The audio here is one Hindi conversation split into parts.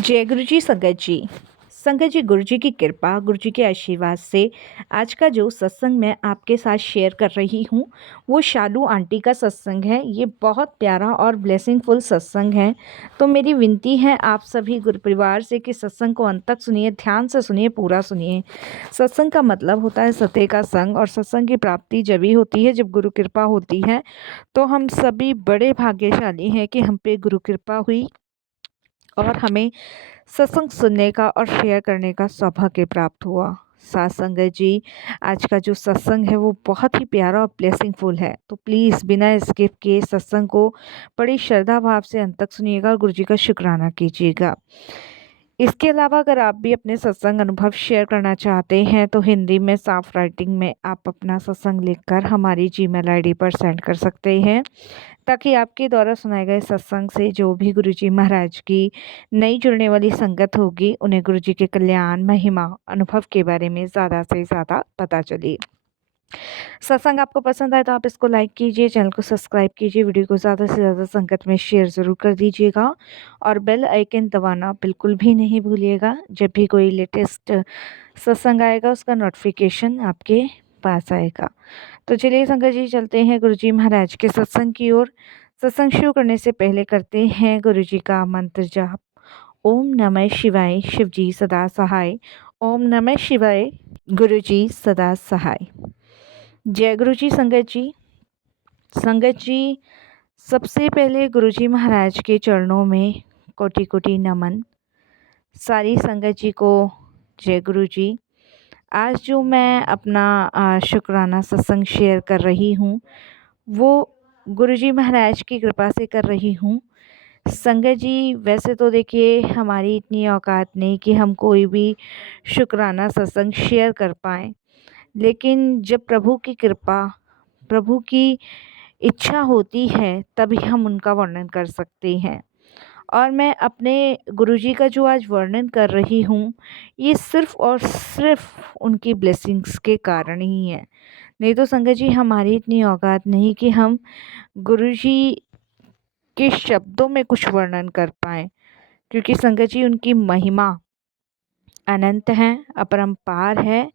जय गुरु जी संगत जी। संगत जी, गुरु जी की कृपा, गुरु जी के आशीर्वाद से आज का जो सत्संग मैं आपके साथ शेयर कर रही हूँ वो शालू आंटी का सत्संग है। ये बहुत प्यारा और ब्लेसिंगफुल सत्संग है। तो मेरी विनती है आप सभी गुरु परिवार से कि सत्संग को अंत तक सुनिए, ध्यान से सुनिए, पूरा सुनिए। सत्संग का मतलब होता है सत्य का संग, और सत्संग की प्राप्ति जब ही होती है जब गुरु कृपा होती है। तो हम सभी बड़े भाग्यशाली हैं कि हम पे गुरु कृपा हुई और हमें सत्संग सुनने का और शेयर करने का सौभाग्य प्राप्त हुआ। साथ संगत जी, आज का जो सत्संग है वो बहुत ही प्यारा और ब्लेसिंगफुल है। तो प्लीज़ बिना स्किप किए सत्संग को बड़ी श्रद्धा भाव से अंत तक सुनिएगा और गुरु जी का शुक्राना कीजिएगा। इसके अलावा अगर आप भी अपने सत्संग अनुभव शेयर करना चाहते हैं तो हिंदी में साफ राइटिंग में आप अपना सत्संग लिखकर हमारी जीमेल आईडी पर सेंड कर सकते हैं, ताकि आपके द्वारा सुनाए गए सत्संग से जो भी गुरुजी महाराज की नई जुड़ने वाली संगत होगी उन्हें गुरुजी के कल्याण, महिमा, अनुभव के बारे में ज़्यादा से ज़्यादा पता चले। सत्संग आपको पसंद आए तो आप इसको लाइक कीजिए, चैनल को सब्सक्राइब कीजिए, वीडियो को ज़्यादा से ज़्यादा संगत में शेयर ज़रूर कर दीजिएगा और बेल आइकन दबाना बिल्कुल भी नहीं भूलिएगा। जब भी कोई लेटेस्ट सत्संग आएगा उसका नोटिफिकेशन आपके पास आएगा। तो चलिए संगत जी, चलते हैं गुरुजी महाराज के सत्संग की ओर। सत्संग शुरू करने से पहले करते हैं गुरुजी का मंत्र जाप। ओम नमः शिवाय, शिव जी सदा सहाय। ओम नमः शिवाय, गुरुजी सदा सहाय। जय गुरुजी संगत जी। संगत जी, सबसे पहले गुरुजी महाराज के चरणों में कोटि कोटि नमन। सारी संगत जी को जय गुरु जी। आज जो मैं अपना शुक्राना सत्संग शेयर कर रही हूँ वो गुरुजी महाराज की कृपा से कर रही हूँ। संगत जी, वैसे तो देखिए हमारी इतनी औकात नहीं कि हम कोई भी शुक्राना सत्संग शेयर कर पाएँ, लेकिन जब प्रभु की कृपा, प्रभु की इच्छा होती है तभी हम उनका वर्णन कर सकते हैं। और मैं अपने गुरुजी का जो आज वर्णन कर रही हूँ ये सिर्फ़ और सिर्फ़ उनकी ब्लेसिंग्स के कारण ही है। नहीं तो संगत जी हमारी इतनी औकात नहीं कि हम गुरुजी के शब्दों में कुछ वर्णन कर पाएँ, क्योंकि संगत जी उनकी महिमा अनंत है, अपरंपार है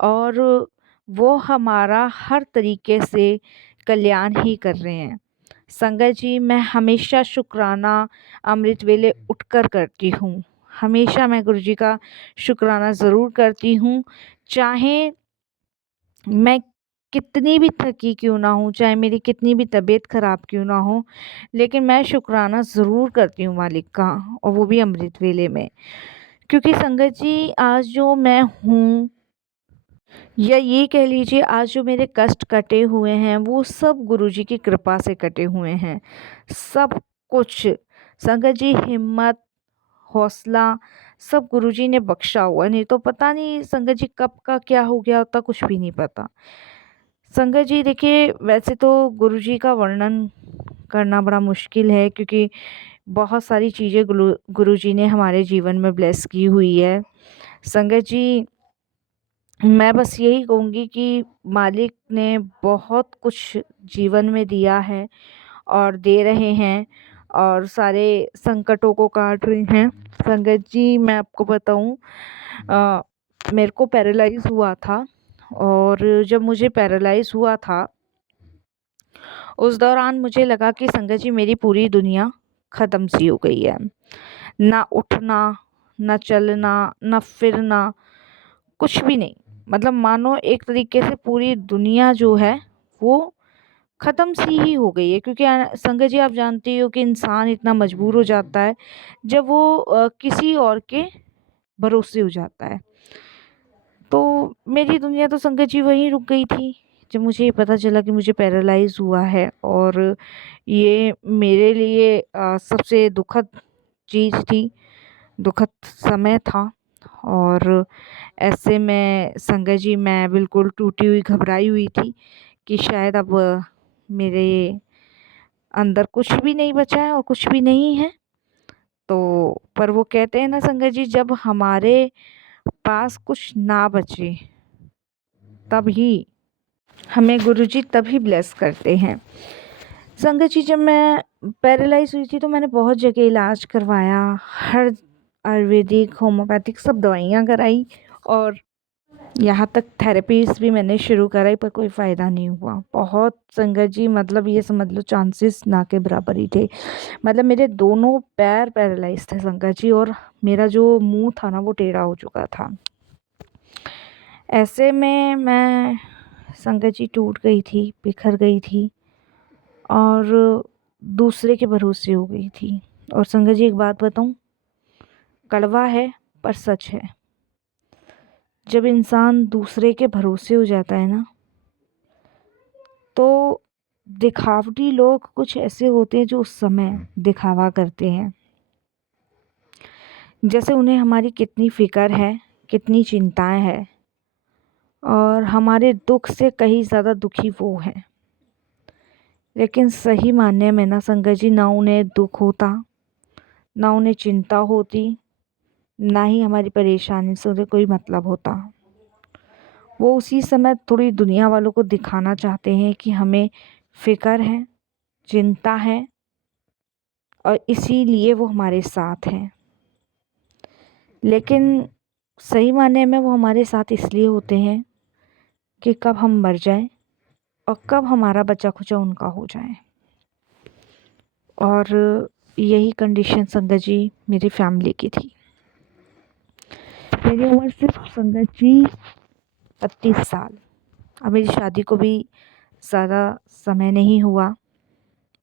और वो हमारा हर तरीके से कल्याण ही कर रहे हैं। संगत जी, मैं हमेशा शुक्राना अमृत वेले उठकर करती हूँ। हमेशा मैं गुरुजी का शुक्राना ज़रूर करती हूँ, चाहे मैं कितनी भी थकी क्यों ना हूँ, चाहे मेरी कितनी भी तबीयत ख़राब क्यों ना हो, लेकिन मैं शुक्राना ज़रूर करती हूँ मालिक का, और वो भी अमृत वेले में। क्योंकि संगत जी आज जो मैं हूँ, या ये कह लीजिए आज जो मेरे कष्ट कटे हुए हैं वो सब गुरुजी की कृपा से कटे हुए हैं। सब कुछ संगत जी, हिम्मत, हौसला सब गुरुजी ने बख्शा हुआ, नहीं तो पता नहीं संगत जी कब का क्या हो गया होता, कुछ भी नहीं पता। संगत जी देखिए, वैसे तो गुरुजी का वर्णन करना बड़ा मुश्किल है, क्योंकि बहुत सारी चीज़ें गुरुजी ने हमारे जीवन में ब्लेस की हुई है। संगत जी, मैं बस यही कहूँगी कि मालिक ने बहुत कुछ जीवन में दिया है और दे रहे हैं और सारे संकटों को काट रहे हैं। संगत जी, मैं आपको बताऊँ, मेरे को पैरालाइज़ हुआ था, और जब मुझे पैरालाइज़ हुआ था उस दौरान मुझे लगा कि संगत जी मेरी पूरी दुनिया ख़त्म सी हो गई है। ना उठना, ना चलना, ना फिरना, कुछ भी नहीं। मतलब मानो एक तरीके से पूरी दुनिया जो है वो ख़त्म सी ही हो गई है, क्योंकि संगत जी आप जानती हो कि इंसान इतना मजबूर हो जाता है जब वो किसी और के भरोसे हो जाता है। तो मेरी दुनिया तो संगत जी वहीं रुक गई थी जब मुझे ये पता चला कि मुझे पैरालाइज़ हुआ है, और ये मेरे लिए सबसे दुखद चीज़ थी, दुखद समय था। और ऐसे में संगत जी मैं बिल्कुल टूटी हुई, घबराई हुई थी कि शायद अब मेरे अंदर कुछ भी नहीं बचा है और कुछ भी नहीं है। तो पर वो कहते हैं ना संगत जी, जब हमारे पास कुछ ना बचे तभी हमें गुरुजी तभी ब्लेस करते हैं। संगत जी, जब मैं पैरालाइज़ हुई थी तो मैंने बहुत जगह इलाज करवाया, हर आयुर्वेदिक, होम्योपैथिक सब दवाइयाँ कराई और यहाँ तक थेरेपीज़ भी मैंने शुरू कराई, पर कोई फ़ायदा नहीं हुआ। बहुत संगत जी, मतलब ये समझ लो चांसेस ना के बराबर ही थे। मतलब मेरे दोनों पैर पैरालाइज़ थे संगत जी, और मेरा जो मुँह था ना वो टेढ़ा हो चुका था। ऐसे में मैं संगत जी टूट गई थी, बिखर गई थी और दूसरे के भरोसे हो गई थी। और संगत जी एक बात बताऊँ, कड़वा है पर सच है। जब इंसान दूसरे के भरोसे हो जाता है ना, तो दिखावटी लोग कुछ ऐसे होते हैं जो उस समय दिखावा करते हैं, जैसे उन्हें हमारी कितनी फ़िक्र है, कितनी चिंताएं हैं, और हमारे दुख से कहीं ज़्यादा दुखी वो हैं। लेकिन सही मानने में ना संगत जी, ना उन्हें दुख होता, ना उन्हें चिंता होती, ना ही हमारी परेशानी से उन्हें कोई मतलब होता। वो उसी समय थोड़ी दुनिया वालों को दिखाना चाहते हैं कि हमें फ़िक्र है, चिंता है, और इसीलिए वो हमारे साथ हैं। लेकिन सही मायने में वो हमारे साथ इसलिए होते हैं कि कब हम मर जाएं और कब हमारा बचा खुचा उनका हो जाए। और यही कंडीशन संगत जी मेरी फैमिली की थी। मेरी उम्र सिर्फ संगत जी 32 साल। अब मेरी शादी को भी ज़्यादा समय नहीं हुआ।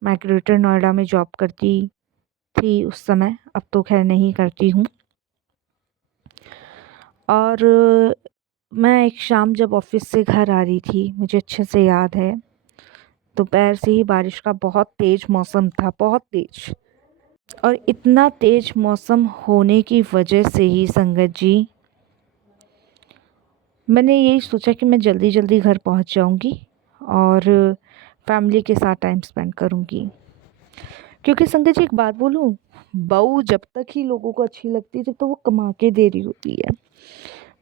मैं ग्रेटर नोएडा में जॉब करती थी उस समय, अब तो खैर नहीं करती हूँ। और मैं एक शाम जब ऑफिस से घर आ रही थी, मुझे अच्छे से याद है, दोपहर से ही बारिश का बहुत तेज़ मौसम था, बहुत तेज़। और इतना तेज़ मौसम होने की वजह से ही संगत जी, मैंने यही सोचा कि मैं जल्दी जल्दी घर पहुंच जाऊंगी और फैमिली के साथ टाइम स्पेंड करूंगी। क्योंकि संगत जी एक बात बोलूं, बहू जब तक ही लोगों को अच्छी लगती है जब तक वो कमा के दे रही होती है।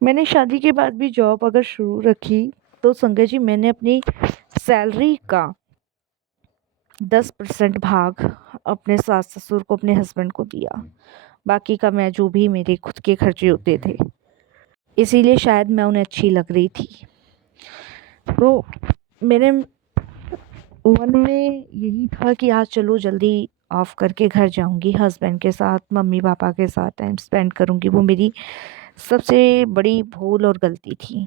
मैंने शादी के बाद भी जॉब अगर शुरू रखी तो संगत जी मैंने अपनी सैलरी का 10% भाग अपने सास ससुर को, अपने हस्बैंड को दिया। बाकी का मैं जो भी मेरे खुद के खर्चे होते थे, इसीलिए शायद मैं उन्हें अच्छी लग रही थी। तो मेरे मन में यही था कि आज चलो जल्दी ऑफ करके घर जाऊंगी, हस्बैंड के साथ, मम्मी पापा के साथ टाइम स्पेंड करूंगी। वो मेरी सबसे बड़ी भूल और गलती थी।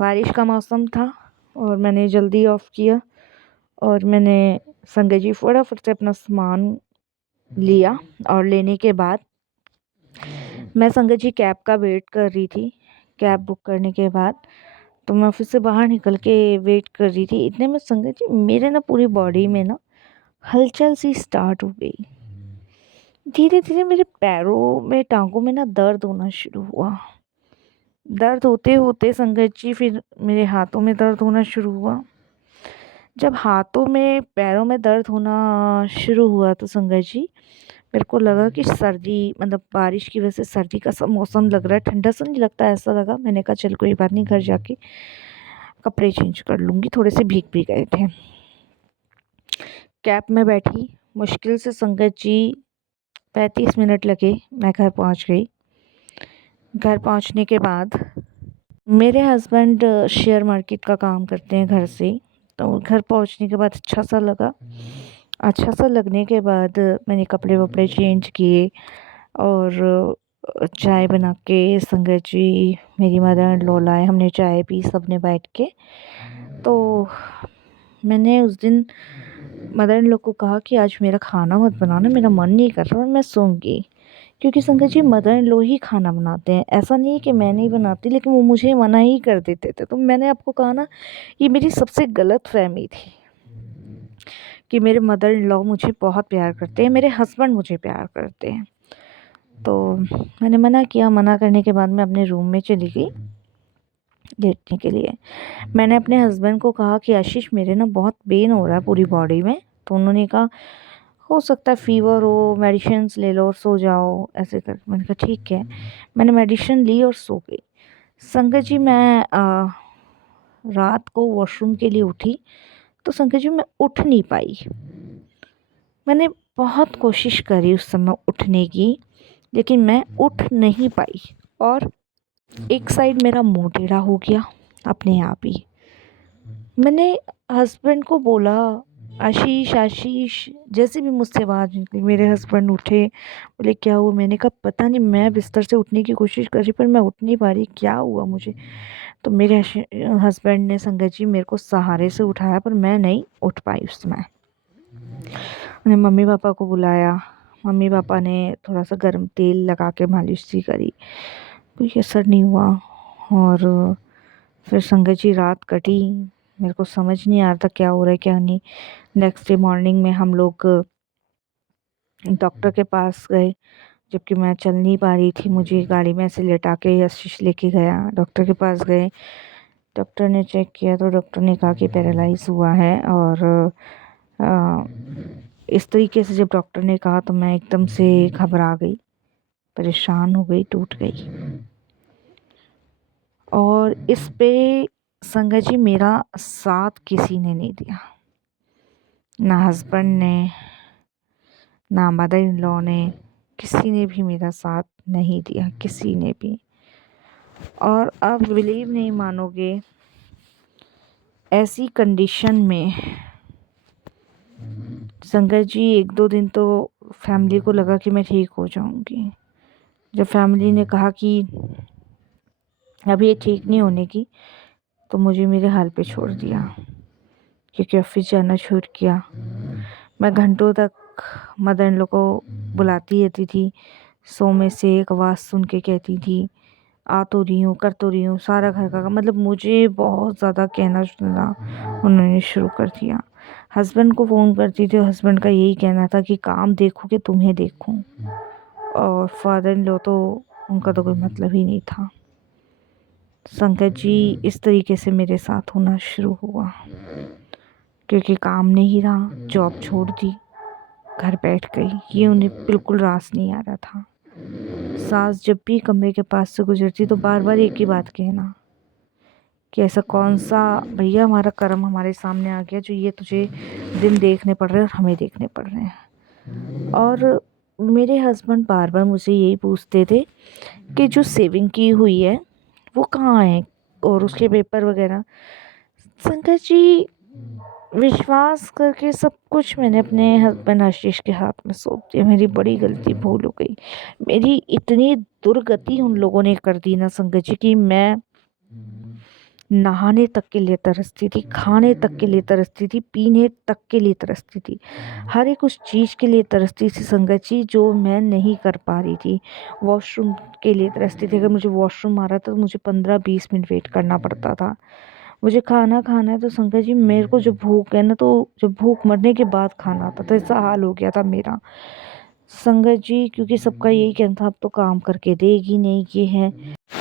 बारिश का मौसम था और मैंने जल्दी ऑफ किया और मैंने संगत जी फटाफट से अपना सामान लिया। और लेने के बाद मैं संगत जी कैब का वेट कर रही थी। कैब बुक करने के बाद तो मैं ऑफिस से बाहर निकल के वेट कर रही थी। इतने में संगत जी मेरे ना पूरी बॉडी में ना हलचल सी स्टार्ट हो गई। धीरे धीरे मेरे पैरों में, टांगों में ना दर्द होना शुरू हुआ। दर्द होते होते संगत जी फिर मेरे हाथों में दर्द होना शुरू हुआ। जब हाथों में, पैरों में दर्द होना शुरू हुआ तो संगत जी मेरे को लगा कि सर्दी, मतलब बारिश की वजह से सर्दी का सा मौसम लग रहा है, ठंडा सा नहीं लगता, ऐसा लगा। मैंने कहा चल कोई बात नहीं, घर जाके कपड़े चेंज कर लूँगी, थोड़े से भीग भी गए थे। कैब में बैठी, मुश्किल से संगत जी 35 मिनट लगे, मैं घर पहुंच गई। घर पहुंचने के बाद मेरे हस्बैंड शेयर मार्केट का काम करते हैं घर से, तो घर पहुंचने के बाद अच्छा सा लगा। अच्छा सा लगने के बाद मैंने कपड़े वपड़े चेंज किए और चाय बना के संगत जी मेरी मदर इन लॉ लाए, हमने चाय पी सबने बैठ के। तो मैंने उस दिन मदर इन लॉ को कहा कि आज मेरा खाना मत बनाना, मेरा मन नहीं कर रहा और मैं सूंगी। क्योंकि संगत जी मदर इन लॉ ही खाना बनाते हैं, ऐसा नहीं कि मैं नहीं बनाती, लेकिन वो मुझे मना ही कर देते थे। तो मैंने आपको कहा ना, ये मेरी सबसे गलत फहमी थी कि मेरे मदर इन लॉ मुझे बहुत प्यार करते हैं, मेरे हस्बैंड मुझे प्यार करते हैं। तो मैंने मना किया। मना करने के बाद मैं अपने रूम में चली गई लेटने के लिए। मैंने अपने हस्बैंड को कहा कि आशीष मेरे ना बहुत पेन हो रहा है पूरी बॉडी में। तो उन्होंने कहा हो सकता है फीवर हो, मेडिसिन ले लो और सो जाओ, ऐसे कर। मैंने कहा ठीक है। मैंने मेडिसिन ली और सो गई। संगत जी मैं रात को वॉशरूम के लिए उठी तो संगत जी मैं उठ नहीं पाई। मैंने बहुत कोशिश करी उस समय उठने की, लेकिन मैं उठ नहीं पाई और एक साइड मेरा मुंह टेढ़ा हो गया अपने आप ही। मैंने हस्बैंड को बोला, आशीष आशीष, जैसे भी मुझसे आवाज़ निकली मेरे हस्बैंड उठे। बोले क्या हुआ? मैंने कहा पता नहीं, मैं बिस्तर से उठने की कोशिश कर रही पर मैं उठ नहीं पा रही, क्या हुआ मुझे? तो मेरे हस्बैंड ने संगत जी मेरे को सहारे से उठाया पर मैं नहीं उठ पाई उस समय। मैंने मम्मी पापा को बुलाया, मम्मी पापा ने थोड़ा सा गर्म तेल लगा के मालिश सी करी, कोई असर नहीं हुआ। और फिर संगत जी रात कटी, मेरे को समझ नहीं आ रहा था क्या हो रहा है क्या नहीं। नेक्स्ट डे मॉर्निंग में हम लोग डॉक्टर के पास गए, जबकि मैं चल नहीं पा रही थी। मुझे गाड़ी में ऐसे लेटा के आशीष लेके गया, डॉक्टर के पास गए। डॉक्टर ने चेक किया तो डॉक्टर ने कहा कि पैरालाइज हुआ है। और अ, इस तरीके से जब डॉक्टर ने कहा तो मैं एकदम से घबरा गई, परेशान हो गई, टूट गई। और इस पे संगत जी मेरा साथ किसी ने नहीं दिया, ना हस्बैंड ने, ना मदर इन लॉ ने, किसी ने भी मेरा साथ नहीं दिया, किसी ने भी। और आप बिलीव नहीं मानोगे, ऐसी कंडीशन में संगत जी 1-2 दिन तो फैमिली को लगा कि मैं ठीक हो जाऊंगी। जब फैमिली ने कहा कि अब ये ठीक नहीं होने की, तो मुझे मेरे हाल पे छोड़ दिया, क्योंकि ऑफिस जाना छूट गया। मैं घंटों तक मदर इन लॉ को बुलाती रहती थी, 100 में से एक आवाज़ सुन के कहती थी आ तो रही हूँ, कर तो रही हूँ, सारा घर का मतलब मुझे बहुत ज़्यादा कहना सुनना उन्होंने शुरू कर दिया। हस्बैंड को फ़ोन करती थी, हस्बैंड का यही कहना था कि काम देखो कि तुम्हें देखूं। और फादर इन लॉ तो उनका तो कोई मतलब ही नहीं था। संगत जी इस तरीके से मेरे साथ होना शुरू हुआ, क्योंकि काम नहीं रहा, जॉब छोड़ दी, घर बैठ गई। ये उन्हें बिल्कुल रास नहीं आ रहा था। सास जब भी कमरे के पास से गुजरती तो बार बार एक ही बात कहना कि ऐसा कौन सा भैया हमारा कर्म हमारे सामने आ गया जो ये तुझे दिन देखने पड़ रहे हैं और हमें देखने पड़ रहे हैं। और मेरे हस्बैंड बार बार मुझे यही पूछते थे कि जो सेविंग की हुई है वो कहाँ है, और उसके पेपर वगैरह। शंकर जी विश्वास करके सब कुछ मैंने अपने हस्बैंड आशीष के हाथ में सौंप दिया। मेरी बड़ी गलती भूल हो गई, मेरी इतनी दुर्गति उन लोगों ने कर दी ना संगत जी कि मैं नहाने तक के लिए तरसती थी, खाने तक के लिए तरसती थी, पीने तक के लिए तरसती थी, हर एक उस चीज़ के लिए तरसती थी संगत जी जो मैं नहीं कर पा रही थी। वॉशरूम के लिए तरसती थी, अगर मुझे वॉशरूम आ रहा था तो मुझे 15-20 मिनट वेट करना पड़ता था। मुझे खाना खाना है तो संगत जी मेरे को जो भूख है ना, तो जब भूख मरने के बाद खाना आता तो ऐसा हाल हो गया था मेरा संगत जी, क्योंकि सबका यही कहना था अब तो काम करके देगी नहीं, ये है।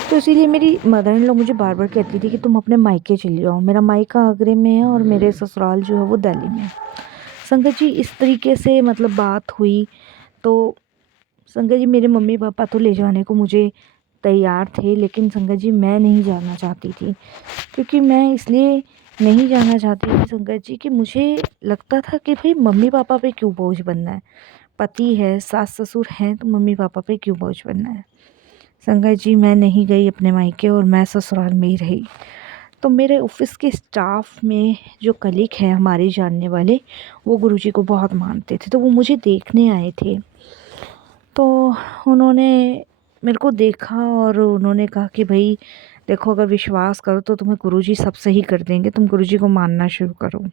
तो इसीलिए मेरी मदर इन लॉ मुझे बार बार कहती थी कि तुम अपने मायके चली जाओ। मेरा मायका आगरे में है और मेरे ससुराल जो है वो दिल्ली में है। संगत जी इस तरीके से मतलब बात हुई तो संगत जी मेरे मम्मी पापा तो ले जाने को मुझे तैयार थे, लेकिन संगत जी मैं नहीं जाना चाहती थी। क्योंकि मैं इसलिए नहीं जाना चाहती थी संगत जी कि मुझे लगता था कि भाई मम्मी पापा पे क्यों बोझ बनना है, पति है, सास ससुर हैं, तो मम्मी पापा पे क्यों बोझ बनना है। संगत जी मैं नहीं गई अपने मायके और मैं ससुराल में ही रही। तो मेरे ऑफिस के स्टाफ में जो कलीग हैं हमारे जानने वाले, वो गुरुजी को बहुत मानते थे, तो वो मुझे देखने आए थे। तो उन्होंने मेरे को देखा और उन्होंने कहा कि भाई देखो, अगर विश्वास करो तो तुम्हें गुरुजी सब सही कर देंगे, तुम गुरुजी को मानना शुरू करो।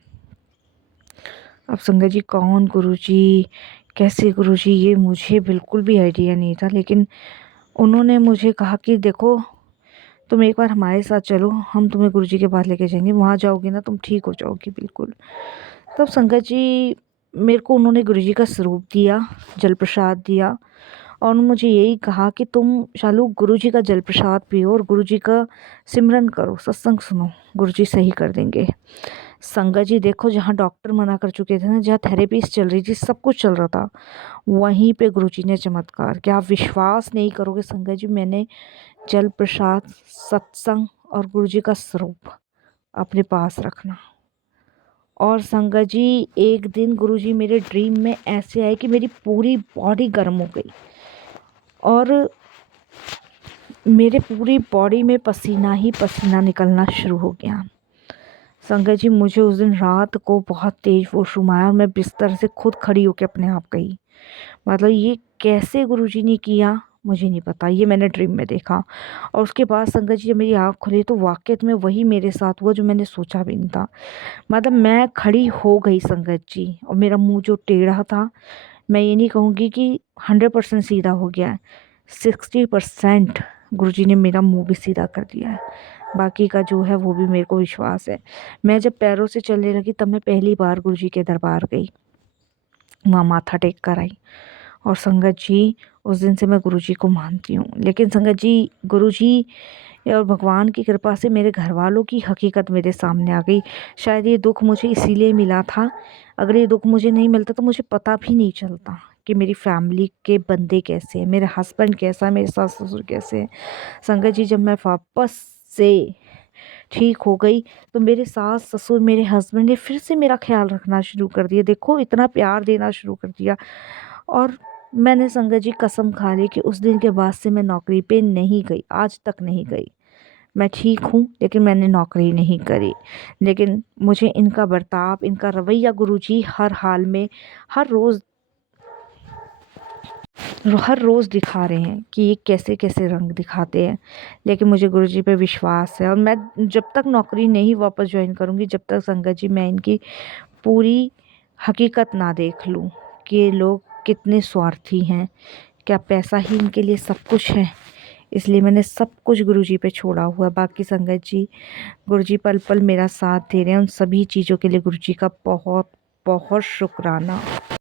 अब संगत जी कौन गुरुजी, कैसे गुरुजी, ये मुझे बिल्कुल भी आइडिया नहीं था। लेकिन उन्होंने मुझे कहा कि देखो तुम एक बार हमारे साथ चलो, हम तुम्हें गुरुजी के पास लेके जाएंगे, वहाँ जाओगी ना तुम ठीक हो जाओगी बिल्कुल। तब संगत जी मेरे को उन्होंने गुरुजी का स्वरूप दिया, जल प्रसाद दिया, और उन्होंने मुझे यही कहा कि तुम शालू गुरुजी का जल प्रसाद पियो और गुरुजी का सिमरन करो, सत्संग सुनो, गुरुजी सही कर देंगे। संगत जी देखो, जहाँ डॉक्टर मना कर चुके थे ना, जहाँ थेरेपीज चल रही थी, सब कुछ चल रहा था, वहीं पे गुरुजी ने चमत्कार किया। आप विश्वास नहीं करोगे संगत जी, मैंने जल प्रसाद, सत्संग और गुरुजी का स्वरूप अपने पास रखना, और संगत जी एक दिन गुरुजी मेरे ड्रीम में ऐसे आए कि मेरी पूरी बॉडी गर्म हो गई। और मेरे पूरी बॉडी में पसीना ही पसीना निकलना शुरू हो गया। संगत जी, मुझे उस दिन रात को बहुत तेज़ वॉशरूम आया और मैं बिस्तर से खुद खड़ी होकर अपने आप गई। मतलब ये कैसे गुरुजी ने किया मुझे नहीं पता, ये मैंने ड्रीम में देखा। और उसके बाद संगत जी जब मेरी आँख खुली तो वाक़ई में वही मेरे साथ हुआ जो मैंने सोचा भी नहीं था। मतलब मैं खड़ी हो गई संगत जी, और मेरा मुँह जो टेढ़ा था, मैं ये नहीं कहूँगी कि 100% सीधा हो गया है, 60% गुरुजी ने मेरा मुँह भी सीधा कर दिया है। बाकी का जो है वो भी मेरे को विश्वास है। मैं जब पैरों से चलने लगी तब मैं पहली बार गुरुजी के दरबार गई, वहाँ माथा टेक कर आई। और संगत जी उस दिन से मैं गुरुजी को मानती हूँ। लेकिन संगत जी, गुरुजी और भगवान की कृपा से मेरे घर वालों की हकीकत मेरे सामने आ गई। शायद ये दुख मुझे इसीलिए मिला था, अगर ये दुख मुझे नहीं मिलता तो मुझे पता भी नहीं चलता कि मेरी फैमिली के बंदे कैसे हैं, मेरा हस्बैंड कैसा है, मेरे सास ससुर कैसे हैं। संगत जी जब मैं वापस से ठीक हो गई तो मेरे सास ससुर, मेरे हस्बैंड ने फिर से मेरा ख्याल रखना शुरू कर दिया। देखो, इतना प्यार देना शुरू कर दिया। और मैंने संगत जी कसम खा ली कि उस दिन के बाद से मैं नौकरी पे नहीं गई, आज तक नहीं गई। मैं ठीक हूँ लेकिन मैंने नौकरी नहीं करी। लेकिन मुझे इनका बर्ताव, इनका रवैया गुरुजी हर हाल में, हर रोज़ हर रोज़ दिखा रहे हैं कि ये कैसे कैसे रंग दिखाते हैं। लेकिन मुझे गुरुजी पे विश्वास है, और मैं जब तक नौकरी नहीं वापस ज्वाइन करूँगी, जब तक संगत जी मैं इनकी पूरी हकीकत ना देख लूँ कि ये लोग कितने स्वार्थी हैं, क्या पैसा ही इनके लिए सब कुछ है। इसलिए मैंने सब कुछ गुरुजी पे छोड़ा हुआ। बाकी संगत जी, गुरुजी पल पल मेरा साथ दे रहे हैं, उन सभी चीज़ों के लिए गुरुजी का बहुत बहुत शुक्राना।